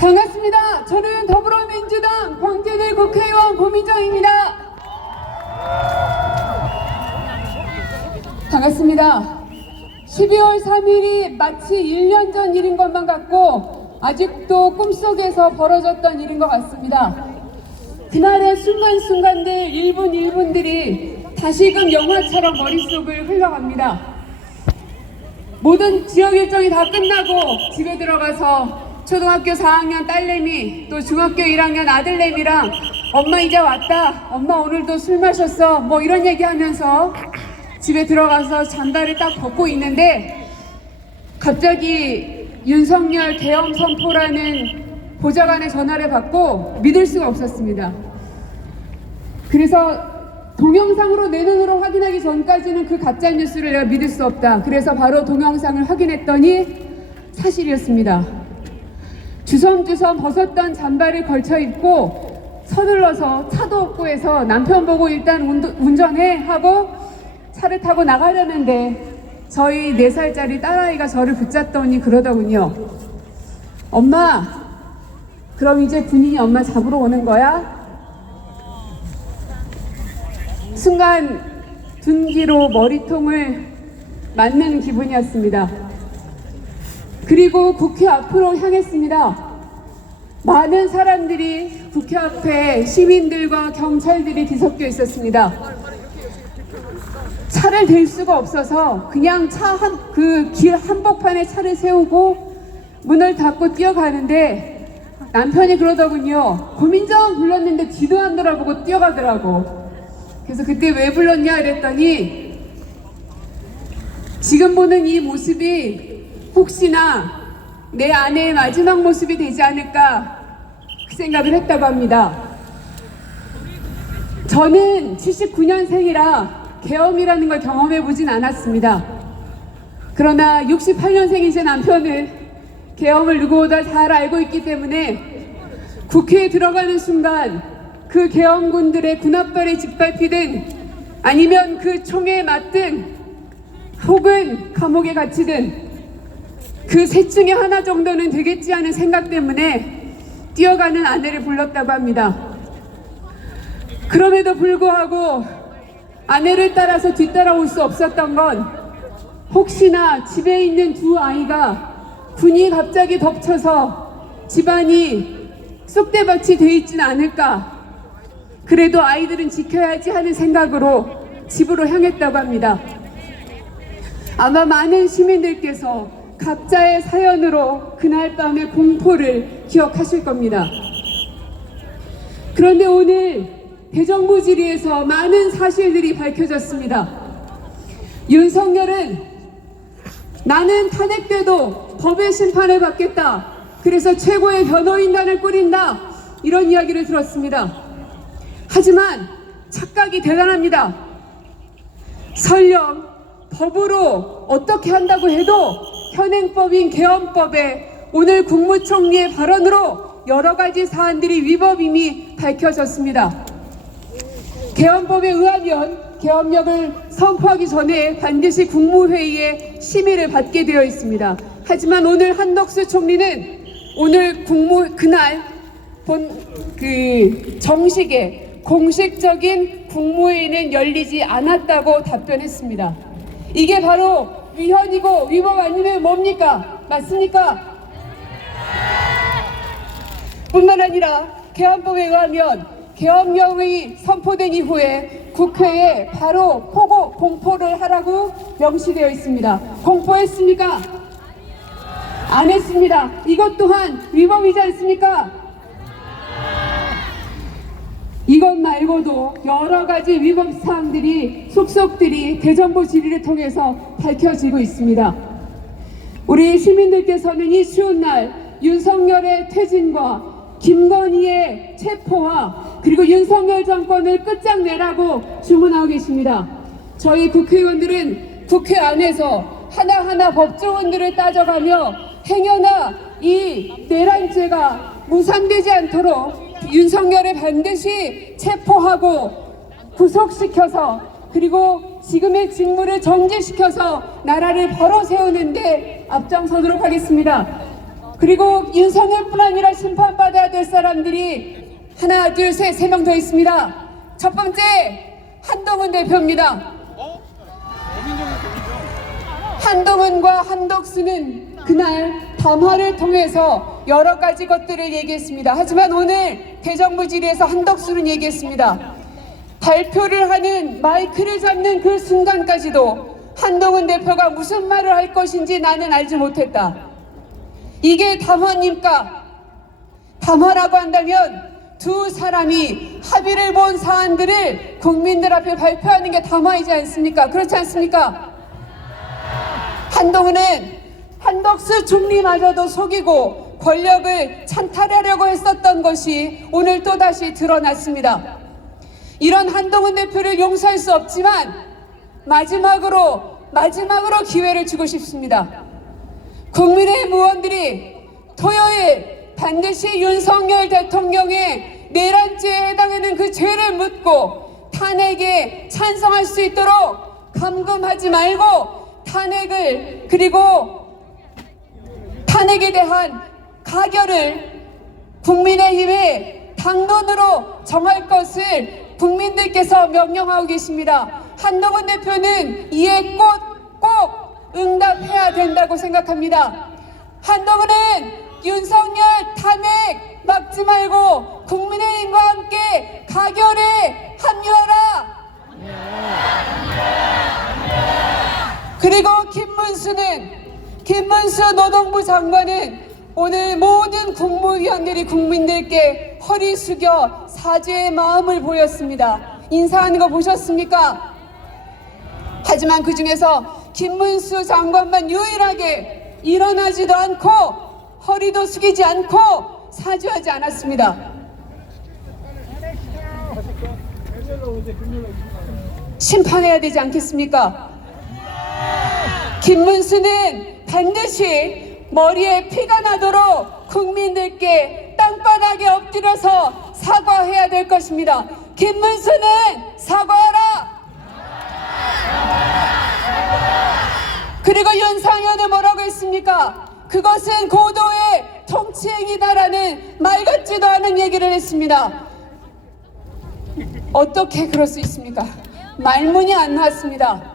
반갑습니다. 저는 더불어민주당 광진의 국회의원 고민정입니다. 반갑습니다. 12월 3일이 마치 1년 전 일인 것만 같고 아직도 꿈속에서 벌어졌던 일인 것 같습니다. 그날의 순간순간들 1분 1분들이 다시금 영화처럼 머릿속을 흘러갑니다. 모든 지역 일정이 다 끝나고 집에 들어가서 초등학교 4학년 딸내미 또 중학교 1학년 아들내미랑 엄마 이제 왔다, 엄마 오늘도 술 마셨어, 뭐 이런 얘기하면서 집에 들어가서 잠바를 딱 벗고 있는데 갑자기 윤석열 계엄 선포라는 보좌관의 전화를 받고 믿을 수가 없었습니다. 그래서 동영상으로 내 눈으로 확인하기 전까지는 그 가짜뉴스를 내가 믿을 수 없다. 그래서 바로 동영상을 확인했더니 사실이었습니다. 주섬주섬 벗었던 잠바를 걸쳐 입고 서둘러서 차도 없고 해서 남편 보고 일단 운전해 하고 차를 타고 나가려는데 저희 4살짜리 딸아이가 저를 붙잡더니 그러더군요. 엄마, 그럼 이제 군인이 엄마 잡으러 오는 거야? 순간 둔기로 머리통을 맞는 기분이었습니다. 그리고 국회 앞으로 향했습니다. 많은 사람들이 국회 앞에 시민들과 경찰들이 뒤섞여 있었습니다. 차를 댈 수가 없어서 그냥 그 길 한복판에 차를 세우고 문을 닫고 뛰어가는데 남편이 그러더군요. 고민정 불렀는데 뒤도 안 돌아보고 뛰어가더라고. 그래서 그때 왜 불렀냐 이랬더니 지금 보는 이 모습이 혹시나 내 아내의 마지막 모습이 되지 않을까 그 생각을 했다고 합니다. 저는 79년생이라 계엄이라는 걸 경험해 보진 않았습니다. 그러나 68년생인 제 남편은 계엄을 누구보다 잘 알고 있기 때문에 국회에 들어가는 순간 그 계엄군들의 군홧발에 짓밟히든 아니면 그 총에 맞든 혹은 감옥에 갇히든 그 셋 중에 하나 정도는 되겠지 하는 생각 때문에 뛰어가는 아내를 불렀다고 합니다. 그럼에도 불구하고 아내를 따라서 뒤따라올 수 없었던 건 혹시나 집에 있는 두 아이가 군이 갑자기 덮쳐서 집안이 쑥대밭이 돼 있지는 않을까, 그래도 아이들은 지켜야지 하는 생각으로 집으로 향했다고 합니다. 아마 많은 시민들께서 각자의 사연으로 그날 밤의 공포를 기억하실 겁니다. 그런데 오늘 대정부 질의에서 많은 사실들이 밝혀졌습니다. 윤석열은 나는 탄핵돼도 법의 심판을 받겠다, 그래서 최고의 변호인단을 꾸린다, 이런 이야기를 들었습니다. 하지만 착각이 대단합니다. 설령 법으로 어떻게 한다고 해도 현행법인 계엄법에 오늘 국무총리의 발언으로 여러 가지 사안들이 위법임이 밝혀졌습니다. 계엄법에 의하면 계엄령을 선포하기 전에 반드시 국무회의의 심의를 받게 되어 있습니다. 하지만 오늘 한덕수 총리는 오늘 그날 정식의 공식적인 국무회의는 열리지 않았다고 답변했습니다. 이게 바로 위헌이고 위법 아니면 뭡니까? 맞습니까? 뿐만 아니라 계엄법에 의하면 계엄령이 선포된 이후에 국회에 바로 공포를 하라고 명시되어 있습니다. 공포했습니까? 안 했습니다. 이것 또한 위법이지 않습니까? 이것 말고도 여러 가지 위법 사항들이 속속들이 대정부 질의를 통해서 밝혀지고 있습니다. 우리 시민들께서는 이 추운 날 윤석열의 퇴진과 김건희의 체포와 그리고 윤석열 정권을 끝장내라고 주문하고 계십니다. 저희 국회의원들은 국회 안에서 하나하나 법조문들을 따져가며 행여나 이 내란죄가 무산되지 않도록 윤석열을 반드시 체포하고 구속시켜서 그리고 지금의 직무를 정지시켜서 나라를 바로 세우는데 앞장서도록 하겠습니다. 그리고 윤석열뿐 아니라 심판받아야 될 사람들이 하나, 둘, 셋, 3명 더 있습니다. 첫 번째, 한동훈 대표입니다. 한동훈과 한덕수는 그날 담화를 통해서 여러 가지 것들을 얘기했습니다. 하지만 오늘 대정부 질의에서 한덕수는 얘기했습니다. 발표를 하는 마이크를 잡는 그 순간까지도 한동훈 대표가 무슨 말을 할 것인지 나는 알지 못했다. 이게 담화입니까? 담화라고 한다면 두 사람이 합의를 본 사안들을 국민들 앞에 발표하는 게 담화이지 않습니까? 그렇지 않습니까? 한동훈은 한덕수 총리마저도 속이고 권력을 찬탈하려고 했었던 것이 오늘 또다시 드러났습니다. 이런 한동훈 대표를 용서할 수 없지만 마지막으로 기회를 주고 싶습니다. 국민의힘 의원들이 토요일 반드시 윤석열 대통령의 내란죄에 해당하는 그 죄를 묻고 탄핵에 찬성할 수 있도록 감금하지 말고 탄핵에 대한 가결을 국민의힘의 당론으로 정할 것을 국민들께서 명령하고 계십니다. 한동훈 대표는 이에 꼭 응답해야 된다고 생각합니다. 한동훈은 윤석열 탄핵 막지 말고 국민의힘과 함께 가결에 합류하라. 그리고 김문수 노동부 장관은 오늘 모든 국무위원들이 국민들께 허리 숙여 사죄의 마음을 보였습니다. 인사하는 거 보셨습니까? 하지만 그 중에서 김문수 장관만 유일하게 일어나지도 않고 허리도 숙이지 않고 사죄하지 않았습니다. 심판해야 되지 않겠습니까? 김문수는 반드시 머리에 피가 나도록 국민들께 땅바닥에 엎드려서 사과해야 될 것입니다. 김문수는 사과하라! 그리고 윤상현은 뭐라고 했습니까? 그것은 고도의 통치행위다라는 말 같지도 않은 얘기를 했습니다. 어떻게 그럴 수 있습니까? 말문이 안 나왔습니다.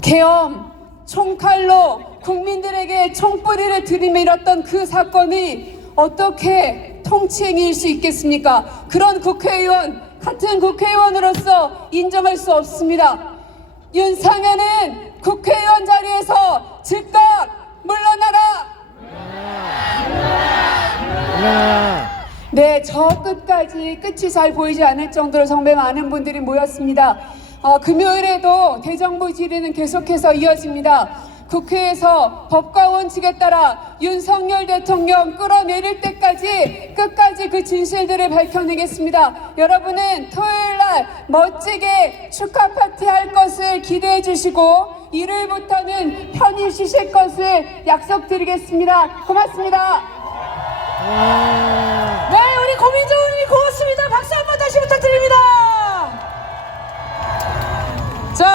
계엄, 총칼로 국민들에게 총뿌리를 들이밀었던 그 사건이 어떻게 통치행위일 수 있겠습니까? 그런 같은 국회의원으로서 인정할 수 없습니다. 윤상현은 국회의원 자리에서 즉각 물러나라! 네, 저 끝이 잘 보이지 않을 정도로 정말 많은 분들이 모였습니다. 금요일에도 대정부 질의는 계속해서 이어집니다. 국회에서 법과 원칙에 따라 윤석열 대통령 끌어내릴 때까지 끝까지 그 진실들을 밝혀내겠습니다. 여러분은 토요일날 멋지게 축하 파티 할 것을 기대해 주시고 일요일부터는 편히 쉬실 것을 약속드리겠습니다. 고맙습니다. 네, 우리 고민정 의원님 고맙습니다. 박수 한번 다시 부탁드립니다.